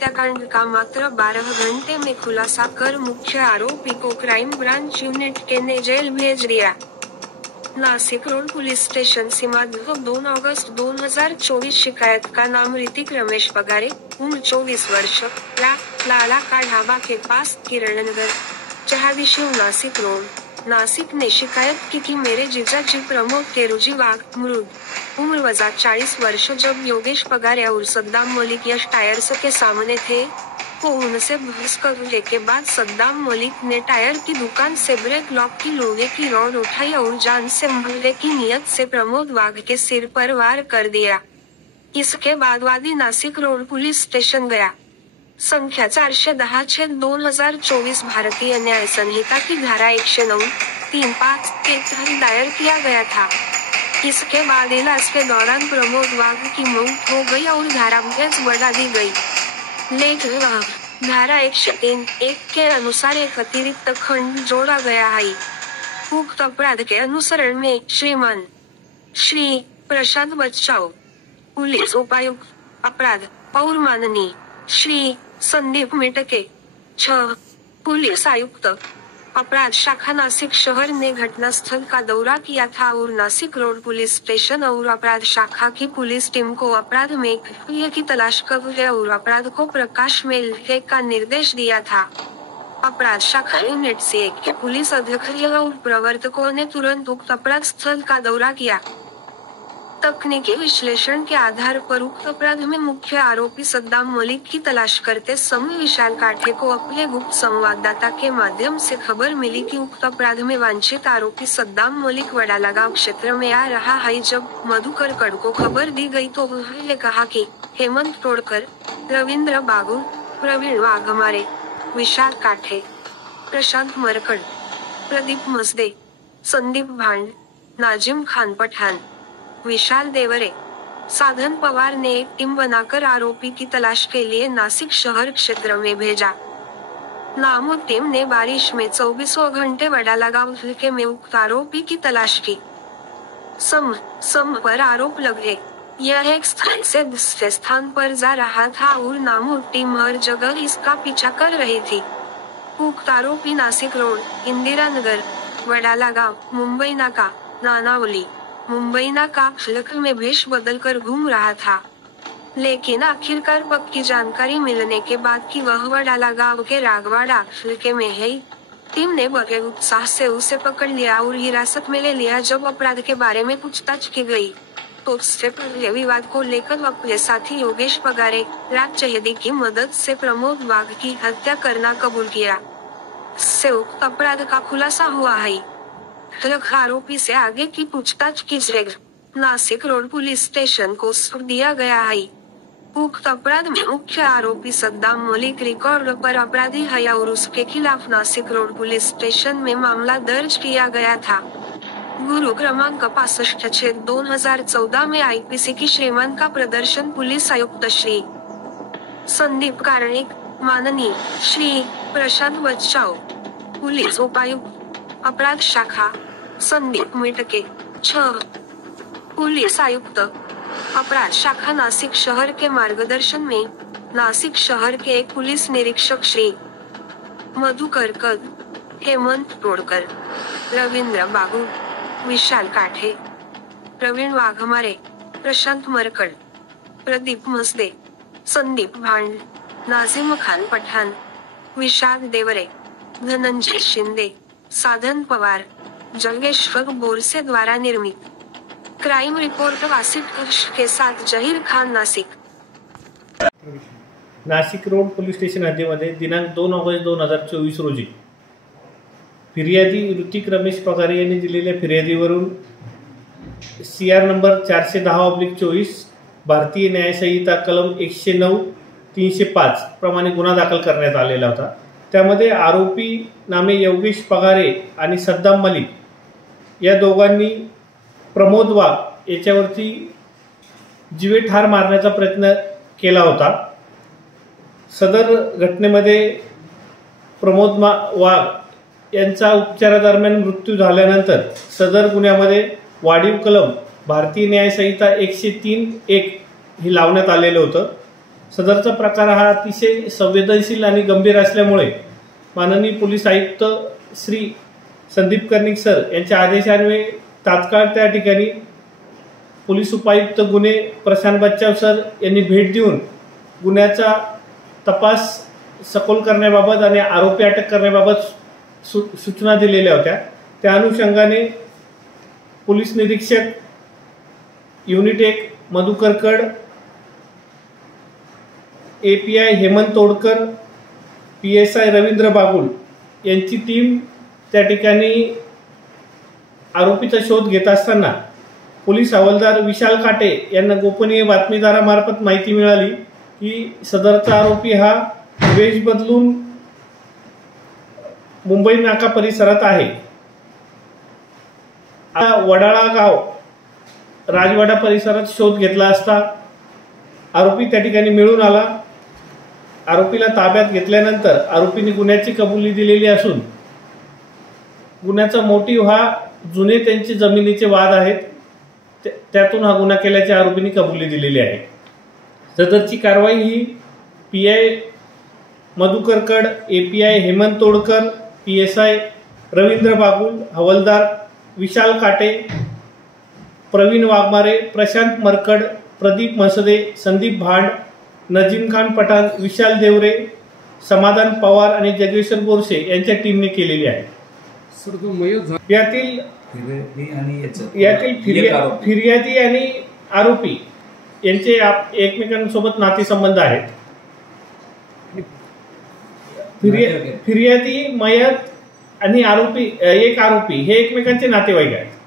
हत्याकांड का मात्र 12 घंटे में खुलासा कर मुख्य आरोपी को क्राइम ब्रांच यूनिट ने जेल भेज दिया। नासिक रोड पुलिस स्टेशन सीमा 2 अगस्त 2024। शिकायत का नाम ऋतिक रमेश पगारे, उम्र 24 वर्ष, लाला का ढाबा के पास किरणनगर, जहादिशिव नासिक रोड। नासिक ने शिकायत की कि मेरे जीजा जी प्रमोद तेरुजी वाघ, मृद, उम्र 40 वर्ष, जब योगेश पगारे और सद्दाम मलिक यश टायर्स के सामने थे, को उनसे बहस करने के बाद सद्दाम मलिक ने टायर की दुकान से ब्रेक लॉक की लोहे की रॉड उठाई और जान से मारने की नियत से प्रमोद वाघ के सिर पर वार कर दिया। इसके बाद वादी नासिक रोड पुलिस स्टेशन गया। संख्या 410/2024 भारतीय न्याय संहिता की धारा 109(3)(5) के तहत दायर किया गया था। इसके बाद इलाज के दौरान प्रमोद वाघ की मौत हो गई और धारा बेंच बढ़ा दी गई। लेकिन धारा 103(1) के अनुसार एक अतिरिक्त खंड जोड़ा गया है। उक्त अपराध के अनुसरण में श्रीमान श्री प्रशांत बच्चाओ, पुलिस उपायुक्त अपराध, और माननीय श्री संदीप मिटके 6, पुलिस आयुक्त अपराध शाखा नासिक शहर ने घटनास्थल का दौरा किया था और नासिक रोड पुलिस स्टेशन और अपराध शाखा की पुलिस टीम को अपराध में क्रिया की तलाश करने और अपराध को प्रकाश में लाने का निर्देश दिया था। अपराध शाखा यूनिट से एक के पुलिस अधिकारी और प्रवर्तकों ने तुरंत उक्त अपराध स्थल का दौरा किया। तकनीकी विश्लेषण के आधार पर उक्त अपराध में मुख्य आरोपी सद्दाम मलिक की तलाश करते समय विशाल काठे को अपने गुप्त संवाददाता के माध्यम से खबर मिली कि उक्त अपराध में वांछित आरोपी सद्दाम मलिक वडाला गांव क्षेत्र में आ रहा है। जब मधुकर कड़ को खबर दी गई तो उन्होंने कहा कि हेमंत तोड़कर, रविंद्र बागुल, प्रवीण वाघमारे, विशाल काठे, प्रशांत मरकड़, प्रदीप मसदे, संदीप भांड, नाजिम खान पठान, विशाल देवरे, साधन पवार ने एक टीम बनाकर आरोपी की तलाश के लिए नासिक शहर क्षेत्र में भेजा। नामो टीम ने बारिश में 24 घंटे वडाला गांव इलाके में उक्त आरोपी की तलाश की। सम पर आरोप लगे। यह एक स्थान से दूसरे स्थान पर जा रहा था और नामो टीम हर जगह इसका पीछा कर रही थी। उक्त आरोपी नासिक रोड, इंदिरा नगर, वडाला गांव, मुंबई नाका, नानावली, मुंबई नाका इलाके में भेष बदलकर घूम रहा था। लेकिन आखिरकार पक्की जानकारी मिलने के बाद कि वह वडाला गांव के रागवाड़ा इलाके में है, टीम ने बड़े उत्साह से उसे पकड़ लिया और हिरासत में ले लिया। जब अपराध के बारे में पूछताछ की गई तो उससे पहले विवाद को लेकर अपने साथी योगेश पगारे, राज चहेदी की मदद से प्रमोद वाघ की हत्या करना कबूल किया। इससे उक्त अपराध का खुलासा हुआ है। आरोपी से आगे की पूछताछ की जाएगी। नासिक रोड पुलिस स्टेशन को सौंप दिया गया है। उक्त अपराध में मुख्य आरोपी सद्दाम मलिक रिकॉर्ड पर अपराधी है और उसके खिलाफ नासिक रोड पुलिस स्टेशन में मामला दर्ज किया गया था। गुरु क्रमांक 65/2014 में आईपीसी की श्रीमान का प्रदर्शन पुलिस आयुक्त श्री संदीप कार्णिक, माननीय श्री प्रशांत बच्चाओ, पुलिस उपायुक्त अपराध शाखा संदीप मिटके 6, पुलिस आयुक्त अपराध शाखा नासिक शहर के मार्गदर्शन में नासिक शहर के एक पुलिस निरीक्षक श्री मधुकर कड़, हेमंत तोड़कर, रविंद्र बागुल, विशाल काठे, प्रवीण वाघमारे, प्रशांत मरकड़, प्रदीप मसदे, संदीप भांड, नाजिम खान पठान, विशाल देवरे, धनंजय शिंदे, साधन पवार, जगेश्वर बोरसे द्वारा निर्मित। क्राइम रिपोर्ट वासिफ के साथ Zaheer Khan, Nashik. Nashik road police station हद्दीमध्ये दिनांक 2 ऑगस्ट 2024 रोजी फिर्यादी ऋतिक रमेश पगारे यांनी दिलेल्या फिर्यादीवरून CR नंबर 410/24 भारतीय न्याय संहिता कलम 109(305) प्रमाणे गुन्हा दाखल करण्यात आलेला होता। त्यामध्ये आरोपी नामे योगेश पगारे आणि सद्दाम मलिक या दोघांनी प्रमोद वाघ याच्यावरती जीवेठार मारण्याचा प्रयत्न केला होता। सदर घटनेमध्ये प्रमोद वाघ यांचा उपचारादरम्यान मृत्यू झाल्यानंतर सदर गुन्ह्यामध्ये वाढीव कलम भारतीय न्याय संहिता 103(1) हे लावण्यात आलेलं होतं। सदरचा प्रकार हा अतिशय संवेदनशील आणि गंभीर असल्यामुळे माननीय पोलीस आयुक्त श्री संदीप कर्णिक सर यांच्या आदेशान्वये तात्काळ त्या ठिकाणी पोलीस उपायुक्त गुन्हे प्रशांत बच्चाव सर यांनी भेट देऊन गुन्ह्याचा तपास सखोल करण्याबाबत आणि आरोपी अटक करण्याबाबत सूचना दिलेल्या होत्या। त्या अनुषंगाने पोलीस निरीक्षक युनिट 1 मधुकर कड, API हेमंत तोडकर, PSI रवींद्र बागुल यांची टीम त्या ठिकाणी आरोपीचा शोध घेत असताना पोलीस हवालदार विशाल काटे यांना गोपनीय बातमीदारामार्फत माहिती मिळाली की सदरचा आरोपी हा वेश बदलून मुंबई नाका परिसरात आहे। वडाळा गाव राजवाडा परिसरात शोध घेतला असता आरोपी त्या ठिकाणी मिळून आला। आरोपीला ताब्यात घेतल्यानंतर आरोपीने गुन्ह्याची कबुली दिलेली असून गुन्ह्याचा मोटिव्ह हा जुने त्यांचे जमिनीचे वाद आहेत, त्यातून हा गुन्हा केल्याची आरोपीने कबुली दिलेली आहे। सदरची कारवाई ही PI मधुकर कड, API हेमंत तोडकर, PSI रवींद्र बागुल, हवालदार विशाल काटे, प्रवीण वाघमारे, प्रशांत मरकड, प्रदीप मसदे, संदीप भांड, नजीम खान पठाण, विशाल देवरे, समाधान पवार आणि जगेश्वर बोरसे यांच्या टीमने केलेली आहे। यातील फिर्यादी आणि आरोपी यांचे एकमेकांसोबत नातेसंबंध आहेत। फिर्यादी मयत आणि एक आरोपी हे एकमेकांचे नातेवाईक आहेत।